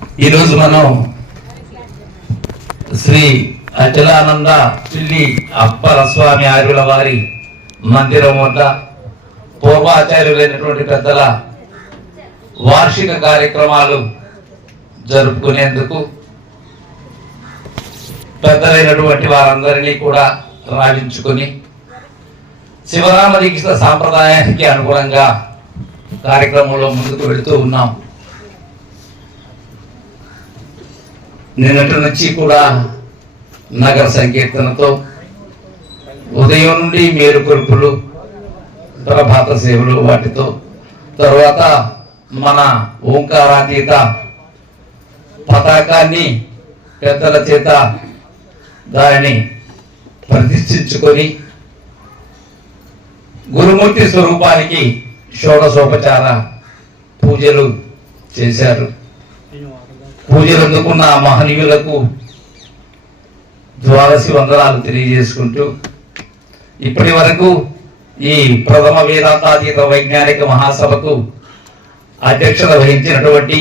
ఈరోజు మనం శ్రీ అచలానంద పిల్లి అప్పర స్వామి ఆర్యుల వారి మందిరం వద్ద పూర్వాచార్యులైనటువంటి పెద్దల వార్షిక కార్యక్రమాలు జరుపుకునేందుకు పెద్దలైనటువంటి వారందరినీ కూడా రావించుకొని శివరామ దీక్షిత సాంప్రదాయానికి అనుగుణంగా కార్యక్రమంలో ముందుకు వెళుతూ ఉన్నాం. నిన్నటి నుంచి కూడా నగర సంకీర్తనతో ఉదయం నుండి మేలుకొలుపులు ప్రభాత సేవలు వాటితో తర్వాత మన ఓంకారాతీత పతాకాన్ని పెద్దల చేత దానిని ప్రతిష్ఠించుకొని గురుమూర్తి స్వరూపానికి షోడశోపచార పూజలు చేశారు. పూజలు అందుకున్న మహనీయులకు ద్వాదశి వందనాలు తెలియజేసుకుంటూ ఇప్పటి వరకు ఈ ప్రథమ వేదాంతాతీత వైజ్ఞానిక మహాసభకు అధ్యక్షత వహించినటువంటి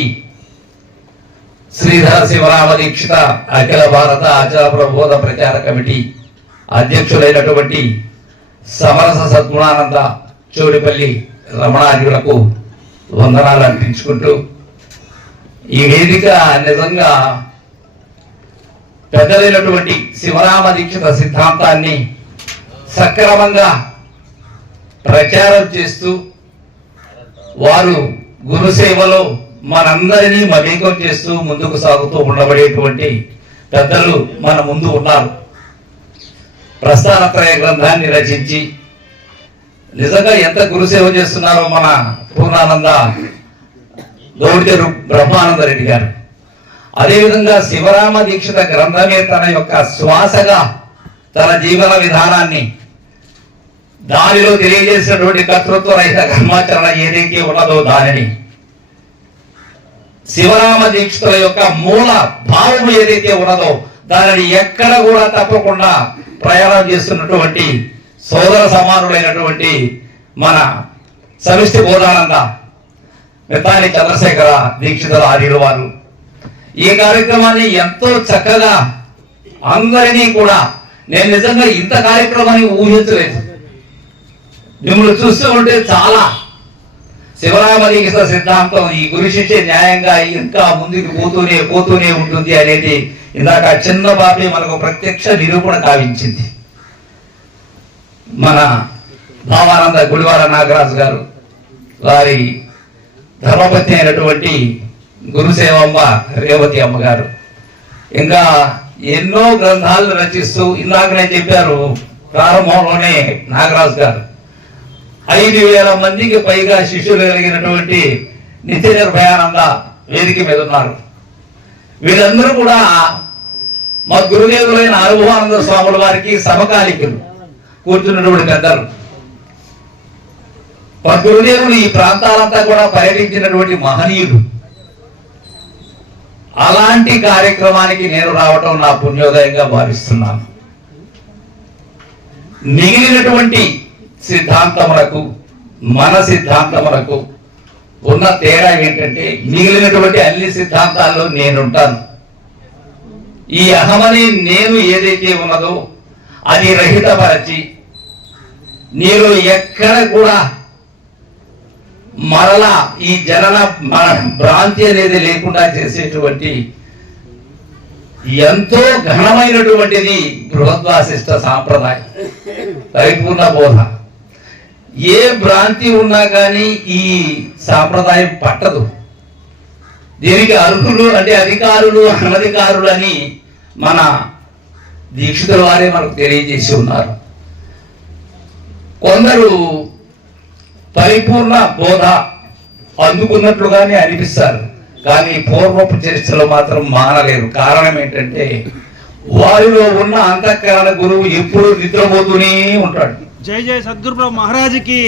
శ్రీధర శివరామ దీక్షిత అఖిల భారత ఆచార ప్రబోధ ప్రచార కమిటీ అధ్యక్షులైనటువంటి సమరస సద్గుణానంద చోడిపల్లి రమణార్యులకు వందనాలు అర్పించుకుంటూ ఈ వేదిక నిజంగా పెద్దలైనటువంటి శివరామ దీక్షిత సిద్ధాంతాన్ని సక్రమంగా ప్రచారం చేస్తూ వారు గురుసేవలో మనందరినీ మమేకం చేస్తూ ముందుకు సాగుతూ ఉండబడేటువంటి పెద్దలు మన ముందు ఉన్నారు. ప్రస్థానత్రయ గ్రంథాన్ని రచించి నిజంగా ఎంత గురుసేవ చేస్తున్నారో మన పూర్ణానంద గౌడితెరు బ్రహ్మానంద రెడ్డి గారు. అదేవిధంగా శివరామ దీక్షిత గ్రంథమే తన యొక్క శ్వాసగా తన జీవన విధానాన్ని దానిలో తెలియజేసినటువంటి కర్తృత్వ రహిత కర్మాచరణ ఏదైతే ఉన్నదో దానిని శివరామ దీక్షితుల యొక్క మూల భావం ఏదైతే ఉన్నదో దానిని ఎక్కడ కూడా తప్పకుండా ప్రయాణం చేస్తున్నటువంటి సోదర సమానులైనటువంటి మన సమిష్టి బోధానంద మితాని చంద్రశేఖర దీక్షితుల ఆర్యుల వారు ఈ కార్యక్రమాన్ని ఎంతో చక్కగా అందరినీ కూడా నేను నిజంగా ఇంత కార్యక్రమాన్ని ఊహించలేదు. మిమ్మల్ని చూస్తూ ఉంటే చాలా శివరామ దీక్ష సిద్ధాంతం ఈ గురు న్యాయంగా ఇంకా ముందుకు పోతూనే పోతూనే ఉంటుంది అనేది ఇందాక చిన్న బాబే మనకు ప్రత్యక్ష నిరూపణ కావించింది. మన భావానంద గుడివార నాగరాజు గారు వారి ధర్మపతి అయినటువంటి గురుసేవమ్మ రేవతి అమ్మగారు. ఇంకా ఎన్నో గ్రంథాలను రచిస్తూ ఇందాకనే చెప్పారు ప్రారంభంలోనే నాగరాజు గారు. ఐదు వేల మందికి పైగా శిష్యులు కలిగినటువంటి నిత్య నిర్భయానంద వేదిక మీద ఉన్నారు. వీళ్ళందరూ కూడా మా గురుదేవులైన అనుభవానంద స్వాముల వారికి సమకాలికులు కూర్చున్నటువంటి పెద్దలు. మా ఈ ప్రాంతాలంతా కూడా పర్యటించినటువంటి మహనీయుడు అలాంటి కార్యక్రమానికి నేను రావటం నా పుణ్యోదయంగా భావిస్తున్నాను. మిగిలినటువంటి సిద్ధాంతములకు మన సిద్ధాంతములకు ఉన్న తేడా ఏంటంటే మిగిలినటువంటి అన్ని సిద్ధాంతాల్లో నేనుంటాను. ఈ అహమని నేను ఏదైతే ఉన్నదో అది రహితపరచి నీలో ఎక్కడ కూడా మరలా ఈ జనన మన- భ్రాంతి అనేది లేకుండా చేసేటువంటి ఎంతో ఘనమైనటువంటిది బృహద్వాసిష్ట సాంప్రదాయం. పరిపూర్ణ బోధ. ఏ భ్రాంతి ఉన్నా కానీ ఈ సాంప్రదాయం పట్టదు. దీనికి అర్హులు అంటే అధికారులు అనధికారులు అని మన దీక్షితుల వారే మనకు తెలియజేసి ఉన్నారు. కొందరు పరిపూర్ణ బోధ అందుకున్నట్లుగానే అనిపిస్తారు. కానీ పూర్వపు చరిత్రలో మాత్రం మానలేరు కారణం ఏంటంటే వారిలో ఉన్న అంతఃకరణ గురువు ఎప్పుడూ నిద్రపోతూనే ఉంటాడు. జై జై సద్గురు మహారాజుకి.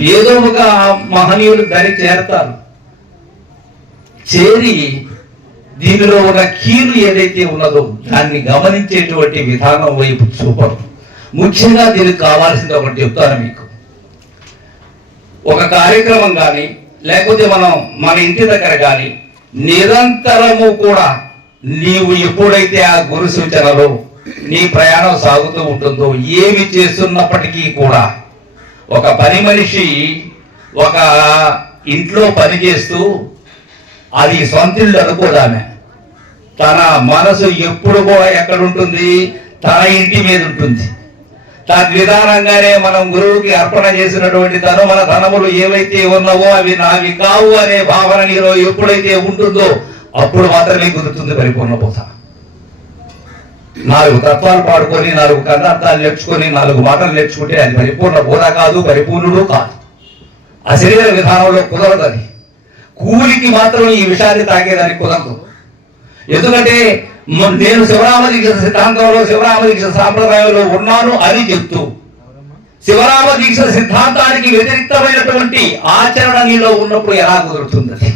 ఏదో ఒక మహనీయులు దరి చేరతారు. చేరి దీనిలో ఉన్న కీలు ఏదైతే ఉన్నదో దాన్ని గమనించేటువంటి విధానం వైపు చూపరు. ముఖ్యంగా దీనికి కావాల్సింది ఒకటి చెప్తాను మీకు. ఒక కార్యక్రమం కానీ లేకపోతే మనం మన ఇంటి దగ్గర కానీ నిరంతరము కూడా నీవు ఎప్పుడైతే ఆ గురు సూచనలో నీ ప్రయాణం సాగుతూ ఉంటుందో ఏమి చేస్తున్నప్పటికీ కూడా ఒక పని మనిషి ఒక ఇంట్లో పని చేస్తూ అది సొంతిళ్ళు అనుకోదామె. తన మనసు ఎప్పుడు కూడా ఎక్కడుంటుంది తన ఇంటి మీద ఉంటుంది. తద్విధానంగానే మనం గురువుకి అర్పణ చేసినటువంటి ధను మన ధనములు ఏవైతే ఉన్నావో అవి నావి కావు అనే భావన నీలో ఎప్పుడైతే ఉంటుందో అప్పుడు మాత్రమే గుర్తుంది పరిపూర్ణ బోధ నాలుగు తత్వాలు పాడుకొని నాలుగు కన్నార్థాలు నేర్చుకొని నాలుగు మాటలు నేర్చుకుంటే అది పరిపూర్ణ బోధ కాదు పరిపూర్ణుడు కాదు. ఆ శరీర విధానంలో కుదరదు అది. కూలికి మాత్రం ఈ విషయాన్ని తాగేదానికి కుదరదు. ఎందుకంటే నేను శివరామ దీక్ష సిద్ధాంతంలో శివరామ దీక్ష సాంప్రదాయంలో ఉన్నాను అని చెప్తూ శివరామ దీక్ష సిద్ధాంతానికి వ్యతిరిక్తమైనటువంటి ఆచరణ నీలో ఉన్నప్పుడు ఎలా కుదురుతుంది?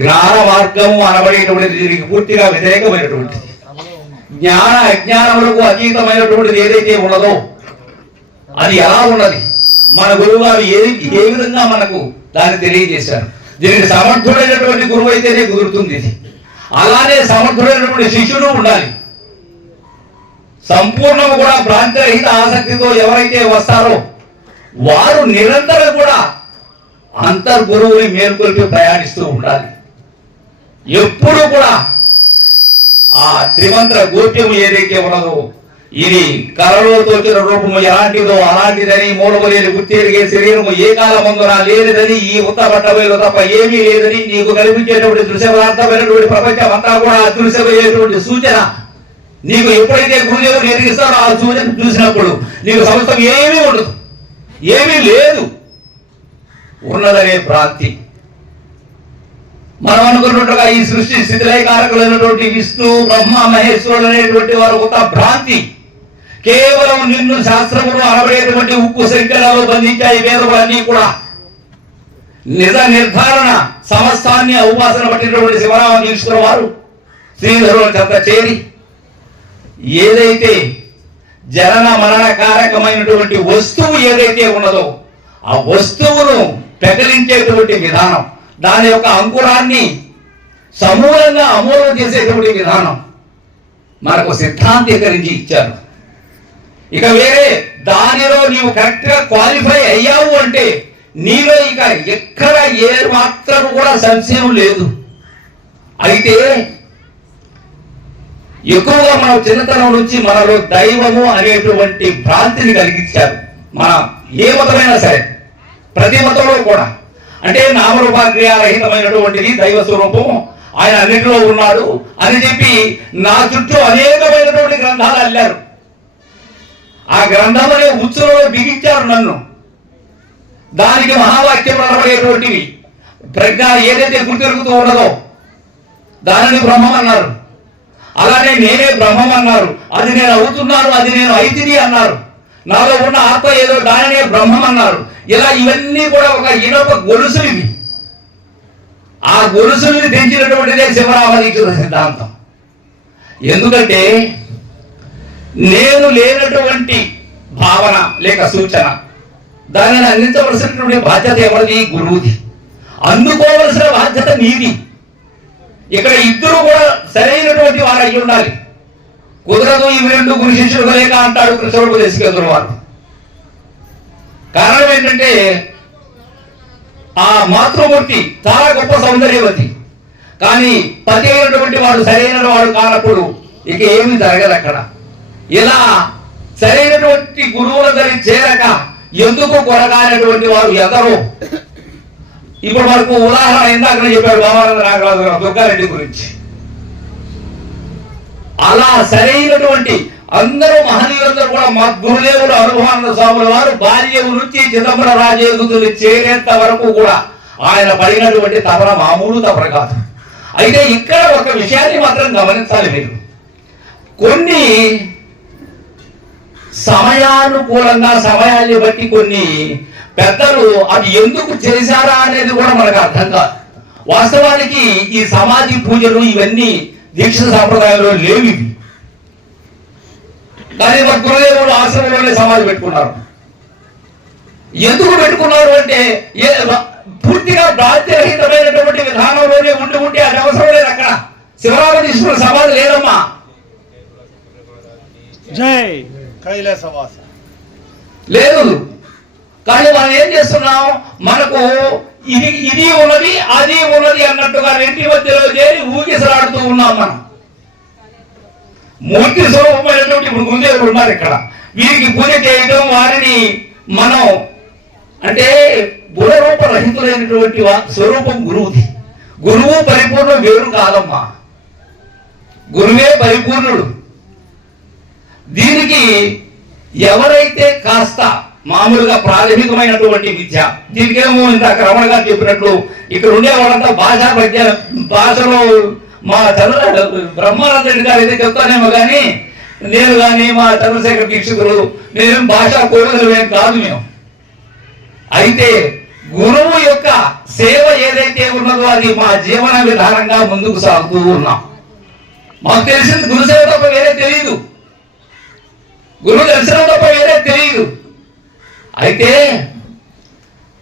జ్ఞాన మార్గము అనబడేటువంటి దీనికి పూర్తిగా వ్యతిరేకమైనటువంటిది జ్ఞాన అజ్ఞానములకు అతీతమైనటువంటిది ఏదైతే ఉన్నదో అది ఎలా ఉన్నది? మన గురువు గారు ఏ ఏ విధంగా మనకు దాన్ని తెలియజేశారు? దీనికి సమర్థుడైనటువంటి గురువు అయితేనే కుదురుతుంది. ఇది అలానే సమర్థుడైనటువంటి శిష్యుడు ఉండాలి. సంపూర్ణము కూడా భ్రాంతిరహిత ఆసక్తితో ఎవరైతే వస్తారో వారు నిరంతరం కూడా అంతర్గురువుని మేల్కొల్పి ప్రయాణిస్తూ ఉండాలి. ఎప్పుడు కూడా ఆ త్రిమంత్ర గోప్యం ఏదైతే ఉన్నదో ఇది కలలో తోచిన రూపము ఎలాంటిదో అలాంటిదని మూలము లేని గుర్తెరిగే శరీరము ఏ కాలమందున లేనిదని ఈ ఉత్తపట్టబోయేలో తప్ప ఏమీ లేదని నీకు కనిపించేటువంటి దృశ్య పదార్థమైనటువంటి ప్రపంచం అంతా కూడా అదృశ్యమయ్యేటువంటి సూచన. నీకు ఎప్పుడైతే గురుదేవుడు ఎదిగిస్తారో ఆ సూచన చూసినప్పుడు నీకు సమస్తం ఏమీ ఉండదు. ఏమీ లేదు. ఉన్నదనే భ్రాంతి మనం అనుకున్నట్టుగా ఈ సృష్టి స్థితిలయకారకులైనటువంటి విష్ణు బ్రహ్మ మహేశ్వరుడు అనేటువంటి వారు ఒక భ్రాంతి కేవలం నిన్ను శాస్త్రములు అనబడేటువంటి ఉక్కు శంకరాలు బంధించాయి వేదములన్నీ కూడా. నిజ నిర్ధారణ సమస్తాన్ని ఉపాసన పట్టినటువంటి శివరామ దీక్షితుల వారు శ్రీధరుల చెంత చేరి ఏదైతే జనన మరణ కారకమైనటువంటి వస్తువు ఏదైతే ఉన్నదో ఆ వస్తువును పెకలించేటువంటి విధానం దాని యొక్క అంకురాన్ని సమూలంగా అమూలం చేసేటువంటి విధానం మనకు సిద్ధాంతీకరించి ఇచ్చారు. ఇక వేరే దానిలో నీవు కరెక్ట్గా క్వాలిఫై అయ్యావు అంటే నీలో ఇక ఎక్కడ ఏ మాత్రం కూడా సంశయం లేదు. అయితే ఎక్కువగా మనం చిన్నతనం నుంచి మనలో దైవము అనేటువంటి భ్రాంతిని కలిగించారు. మన ఏ మతమైనా సరే ప్రతి మతంలో కూడా. అంటే నామరూపాక్రియారహితమైనటువంటిది దైవ స్వరూపము ఆయన అన్నింటిలో ఉన్నాడు అని చెప్పి నా చుట్టూ అనేకమైనటువంటి గ్రంథాలు అల్లారు. ఆ గ్రంథమనే ఉత్సవంలో బిగించారు నన్ను. దానికి మహావాక్యం అనబడేటువంటివి ప్రజ్ఞ ఏదైతే గుర్తిరుగుతూ ఉన్నదో దానిని బ్రహ్మం అన్నారు అలానే నేనే బ్రహ్మం అన్నారు అది నేను అవుతున్నాను అది నేను అయితిని అన్నారు. నాలో ఉన్న ఆత్మ ఏదో దానినే బ్రహ్మం అన్నారు ఇలా ఇవన్నీ కూడా ఒక ఇనప గొలుసులివి. ఆ గొలుసుల్ని తెంచినటువంటిదే శివరామదీక్షిత సిద్ధాంతం. ఎందుకంటే నేను లేనటువంటి భావన లేక సూచన. దానిని అందించవలసినటువంటి బాధ్యత ఎవరిది? గురువుది. అందుకోవలసిన బాధ్యత నీది. ఇక్కడ ఇద్దరు కూడా సరైనటువంటి వారు అయి ఉండాలి. కుదరదు ఇవి రెండు గురు శిష్యులు లేక అంటాడు కృష్ణుడు దేశికేంద్రుల వారు. కారణం ఏంటంటే ఆ మాతృమూర్తి చాలా గొప్ప సౌందర్యవతి. కానీ పతి అయినటువంటి వాడు సరైన వాడు కానప్పుడు ఇక ఏమి జరగదు అక్కడ. ఇలా సరైనటువంటి గురువుల దగ్గర చేరక ఎందుకు కొరగానటువంటి వారు ఎదరు? ఇప్పుడు మనకు ఉదాహరణ ఇందాక చెప్పాడు బాబానంద నాగరాజు గారు దుర్గారెడ్డి గురించి. అలా సరైనటువంటి అందరూ మహనీయులందరూ కూడా మా గురుదేవుడు అనుభవానంద స్వాముల వారు బాల్యం నుంచి చిదంబర రాజయోగుతులు చేరేంత వరకు కూడా ఆయన పడినటువంటి తపన మామూలు తపన కాదు అయితే ఇక్కడ ఒక విషయాన్ని మాత్రం గమనించాలి మీరు. కొన్ని సమయానుకూలంగా సమయాన్ని బట్టి కొన్ని పెద్దలు అది ఎందుకు చేశారా అనేది కూడా మనకు అర్థం కాదు. వాస్తవానికి ఈ సమాధి పూజలు ఇవన్నీ దీక్ష సాంప్రదాయంలో లేవు కానీ మా గురుదేవుడు ఆశ్రమంలోనే సమాధి పెట్టుకున్నారు. ఎందుకు పెట్టుకున్నారు అంటే ఏ- పూర్తిగా బాధ్యరహితమైనటువంటి విధానంలోనే ఉండి ఉంటే అది అవసరం లేదు అక్కడ. శివరామకృష్ణుడు సమాధి లేదమ్మా. జై. కైలాసవాస. లేదు. కానీ మనం ఏం చేస్తున్నాం? మనకు ఇది ఇది ఉన్నది అది ఉన్నది అన్నట్టుగా రెంటి మధ్యలో చేరి ఊగిసలాడుతూ ఉన్నాం మనం. మూర్తి స్వరూపమైనటువంటి ఇప్పుడు గురుదేవులు ఉన్నారు ఇక్కడ. వీరికి పూజ చేయడం వారిని మనం అంటే గుణరూప రహితులైనటువంటి స్వరూపం గురువుది. గురువు పరిపూర్ణం వేరు కాదమ్మా. గురువే పరిపూర్ణుడు. దీనికి ఎవరైతే కాస్త మామూలుగా ప్రాథమికమైనటువంటి విద్య దీనికేమో ఇంత రమణ గారు చెప్పినట్లు ఇక్కడ ఉండే వాళ్ళంతా భాషా విద్య భాషలో మా చంద్ర బ్రహ్మానంద రెడ్డి గారు అయితే చెప్తానేమో కానీ నేను కానీ మా చంద్రశేఖర దీక్షితులు మేము భాషా కోవిదులు ఏం కాదు మేము. అయితే గురువు యొక్క సేవ ఏదైతే ఉన్నదో అది మా జీవన విధానంగా ముందుకు సాగుతూ ఉన్నాం. మాకు తెలిసింది గురుసేవ తప్ప వేరే తెలియదు. గురువు దర్శనం తప్ప వేరే తెలియదు అయితే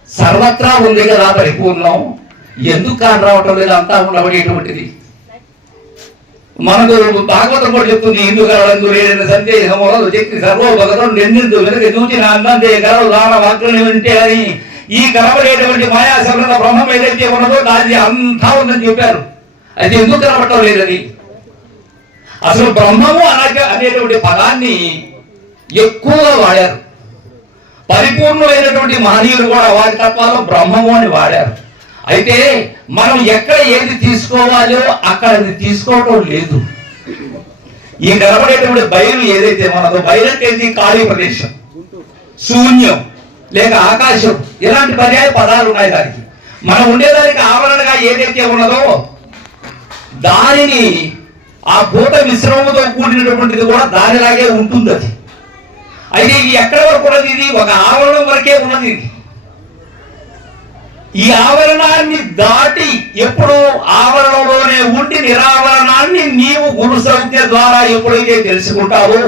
సర్వత్రా ఉంది కదా పరిపూర్ణం. ఎందుకు కాని రావటం లేదు అంతా ఉండబడేటువంటిది. మనకు భాగవతం కూడా చెప్తుంది హిందూ కలడందు లేని సందేహములు చెప్పి సర్వభగతం నిందిందు వెనక చూచిన అందంతే కలలు దాన వాక్యం వింటే అని ఈ కనబడేటువంటి మాయా శబ్ద బ్రహ్మం ఏదైతే ఉన్నదో దాన్ని అంతా ఉందని చెప్పారు. అది ఎందుకు కనబడటం లేదని? అసలు బ్రహ్మము అనగా అనేటువంటి పదాన్ని ఎక్కువగా వాడారు. పరిపూర్ణమైనటువంటి మహనీయులు కూడా వారి తత్వాల్లో బ్రహ్మము అని వాడారు. అయితే మనం ఎక్కడ ఏది తీసుకోవాలో అక్కడ అది తీసుకోవటం లేదు. ఈ నిలబడేటువంటి బయలు ఏదైతే మనదో బయలు అంటే ఏంటి? ఖాళీ ప్రదేశం. శూన్యం లేక ఆకాశం. ఇలాంటి పర్యాయ పదాలు ఉన్నాయి దానికి. మనం ఉండేదానికి ఆవరణగా ఏదైతే ఉన్నదో దానిని ఆ భూత మిశ్రమంతో కూడినటువంటిది కూడా దానిలాగే ఉంటుంది అది అయితే ఇది ఎక్కడ వరకు ఉన్నది ఇది? ఒక ఆవరణం వరకే ఉన్నది ఇది. ఈ ఆవరణాన్ని దాటి ఎప్పుడు ఆవరణలోనే ఉండి నిరావరణాన్ని నీవు గురు సంఖ్య ద్వారా ఎప్పుడైతే తెలుసుకుంటావో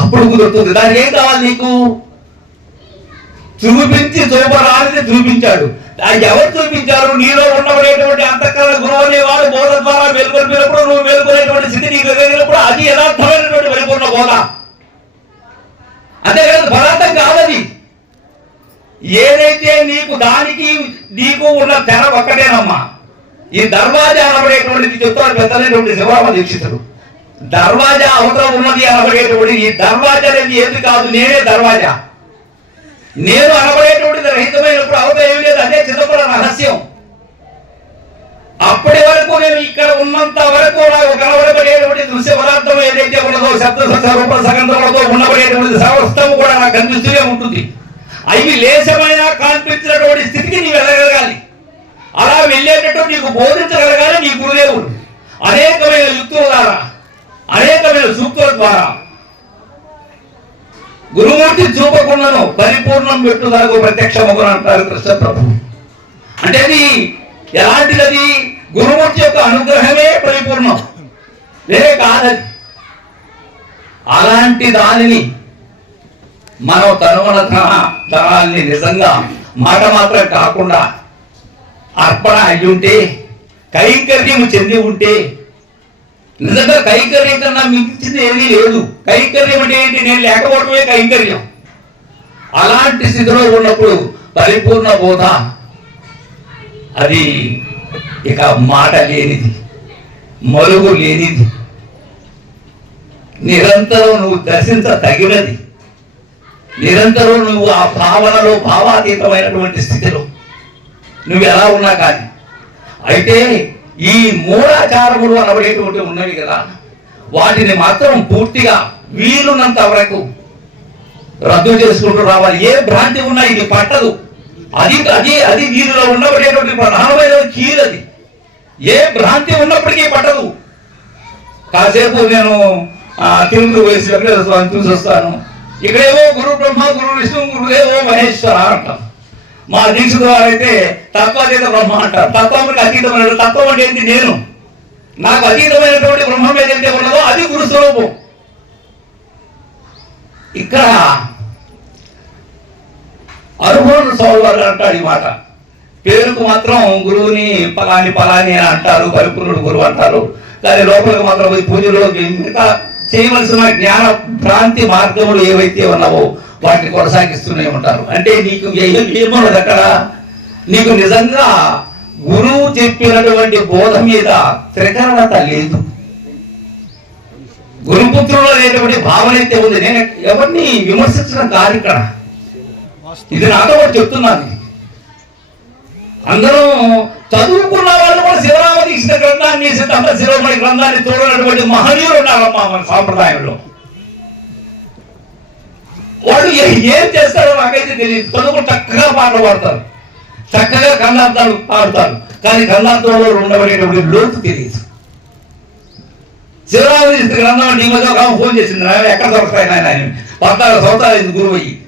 అప్పుడు కుదురుతుంది. దానికి ఏం కావాలి నీకు? చూపించి చూపరాని చూపించాడు. ఎవరు చూపించారు? నీలో ఉండబడేటువంటి అంతఃకరణ గురువు అనేవాడు బోధ ద్వారా వెలుకొనినప్పుడు నువ్వు వెలుకొనేటువంటి స్థితి నీకు కలిగినప్పుడు అది యథార్థమైనటువంటి పరిపూర్ణ బోధ అంతేకాదు పదార్థం కాదది ఏదైతే నీకు దానికి నీకు ఉన్న తెర ఒక్కటేనమ్మా. ఈ దర్వాజా అనబడేటువంటిది చెప్తారు పెద్దలైనటువంటి శివరామ దీక్షితుడు. దర్వాజా అవతల ఉన్నది అనబడేటువంటి ఈ దర్వాజా అనేది ఏది కాదు నేనే దర్వాజా. నేను అనబడేటువంటిది రహితమైనప్పుడు అవతల ఏమి లేదు అదే చిన్నప్పుడు రహస్యం. అప్పటి వరకు నేను ఇక్కడ ఉన్నంత వరకు నాకు కనబడబడేటువంటి దృశ్య పదార్థం ఏదైతే ఉన్నదో శబ్ద స్వరూప సగంధములతో ఉండబడేటువంటి సమస్తం కూడా నాకు కనిపిస్తూనే ఉంటుంది. అవి లేశమైన కనిపించినటువంటి స్థితికి నీవు వెళ్ళగలగాలి అలా వెళ్ళేటట్టు నీకు బోధించగలగాలి నీ గురుదేవుడు. అనేకమైన యుక్తుల ద్వారా అనేకమైన సూక్తుల ద్వారా. గురుమూర్తి చూపకుండాను పరిపూర్ణం పెట్టుదలకు ప్రత్యక్షమగును అంటారు కృష్ణ ప్రభు అంటే అది ఎలాంటిది అది గురుమూర్తి యొక్క అనుగ్రహమే పరిపూర్ణం. వేరే కాదది. అలాంటి దానిని మనం తనువన ధనాన్ని నిజంగా మాట మాత్రం కాకుండా అర్పణ అయి ఉంటే కైంకర్యము చెంది ఉంటే నిజంగా కైంకర్యం కన్నా మించింది ఏమీ లేదు. కైంకర్యం అంటే ఏంటి? నేను లేకపోవడమే కైంకర్యం. అలాంటి స్థితిలో ఉన్నప్పుడు పరిపూర్ణ బోధ. అది ఇక మాట లేనిది మరుగు లేనిది. నిరంతరం నువ్వు దర్శించ తగినది. నిరంతరం నువ్వు ఆ భావనలో భావాతీతమైనటువంటి స్థితిలో నువ్వు ఎలా ఉన్నా కానీ. అయితే ఈ మూలాచారములు అనబడేటువంటి ఉన్నవి కదా. వాటిని మాత్రం పూర్తిగా వీలున్నంత వరకు రద్దు చేసుకుంటూ రావాలి. ఏ భ్రాంతి ఉన్నా ఇది పట్టదు. అది అది అది వీరిలో ఉండబడేటువంటి ప్రధానమైన కీలది అది. ఏ భ్రాంతి ఉన్నప్పటికీ పట్టదు. కాసేపు నేను ఆ, తిరుమల వేసి చూసి వస్తాను. ఇక్కడేవో గురు బ్రహ్మ గురు విష్ణు గురుదేవో మహేశ్వర అంటాం. మా దీక్ష అయితే అయితే చేత బ్రహ్మ అంటారు. తత్వానికి అతీతమైన తత్వం అంటే ఏంటి? నేను. నాకు అతీతమైనటువంటి బ్రహ్మం ఏదైతే ఉన్నదో అది గురుస్వరూపం ఇక్కడ అనుభవం సోదరుడు అంటాడు ఈ మాట. పేరుకు మాత్రం గురువుని పలాని పలాని అని అంటారు పరిపూర్ణుడు గురువు అంటారు. కానీ లోపలికి మాత్రం పోయి పూజలో మిగతా చేయవలసిన జ్ఞాన భ్రాంతి మార్గములు ఏవైతే ఉన్నావో వాటిని కొనసాగిస్తూనే ఉంటారు. అంటే నీకు ఏ- ఏమున్నది అక్కడ నీకు నిజంగా గురువు చెప్పినటువంటి బోధ మీద త్రికరణత లేదు. గురుపుత్రులు అనేటువంటి భావన అయితే ఉంది. నేను ఎవరిని విమర్శించడం కాదు ఇక్కడ. ఇది నాతో కూడా చెప్తున్నాను. అందరూ చదువుకున్న వాళ్ళు కూడా శివరామ దీక్షిత గ్రంథాన్ని సిద్ధంగా శివమణి గ్రంథాన్ని చూడనటువంటి మహనీయులు ఉన్నారమ్మా మన సాంప్రదాయంలో. వాళ్ళు ఏం చేస్తారో నాకైతే తెలియదు. చదువుకు చక్కగా పాటలు పాడతారు. చక్కగా కన్నార్థాలు పాడతారు. కానీ కన్నార్థంలో ఉండబడేటువంటి లోతు తెలియదు. శివరాజు గ్రంథం నీ మధ్య ఒక ఫోన్ చేసింది. నాయన ఎక్కడ దొరుకుతాయి నాయన ఆయన? పద్నాలుగు సంవత్సరాలు అయింది గురువు అయ్యి.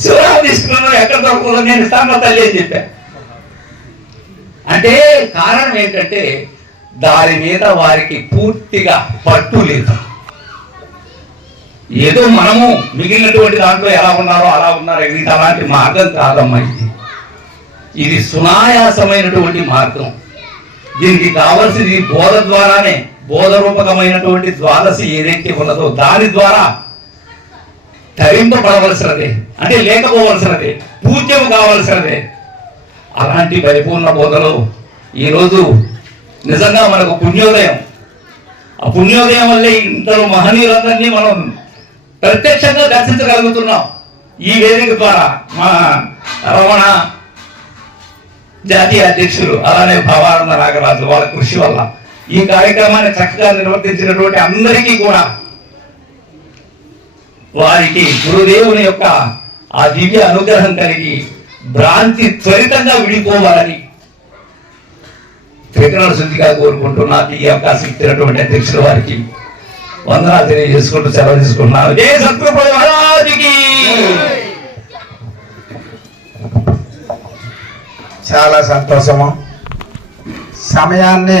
శివరాజు తీసుకున్నాను ఎక్కడ దొరకదు నేను ఇస్తాను తల్లి అని చెప్పా. అంటే కారణం ఏంటంటే దాని మీద వారికి పూర్తిగా పట్టు లేదు. ఏదో మనము మిగిలినటువంటి దాంట్లో ఎలా ఉన్నారో అలా ఉన్నారో. ఇది అలాంటి మార్గం కాదమ్మా ఇది. ఇది సునాయాసమైనటువంటి మార్గం. దీనికి కావలసింది బోధ ద్వారానే బోధ రూపకమైనటువంటి ద్వాదశి ఏదైతే ఉన్నదో దాని ద్వారా ధరింపబడవలసినదే అంటే లేకపోవలసినదే పూజ్యం కావలసినదే. అలాంటి పరిపూర్ణ బోధలు ఈరోజు నిజంగా మనకు పుణ్యోదయం. ఆ పుణ్యోదయం వల్లే ఇంతలో మహనీయులందరినీ మనం ప్రత్యక్షంగా దర్శించగలుగుతున్నాం. ఈ వేదిక ద్వారా మా రమణ జాతీయ అధ్యక్షులు అలానే భవానంద నాగరాజు వాళ్ళ కృషి వల్ల ఈ కార్యక్రమాన్ని చక్కగా నిర్వర్తించినటువంటి అందరికీ కూడా వారికి గురుదేవుని యొక్క ఆ దివ్య అనుగ్రహం కలిగి భ్రాంతి త్వరితంగా విడిపోవాలని త్రికరణ శుద్ధిగా కోరుకుంటున్నా. ఈ అవకాశం ఇచ్చినటువంటి అధ్యక్షుల వారికి వందనాలు తెలియజేసుకుంటూ సెలవు తీసుకుంటున్నాను. ఏ సత్కృపతి మహారాజుకి! చాలా సంతోషము. సమయాన్ని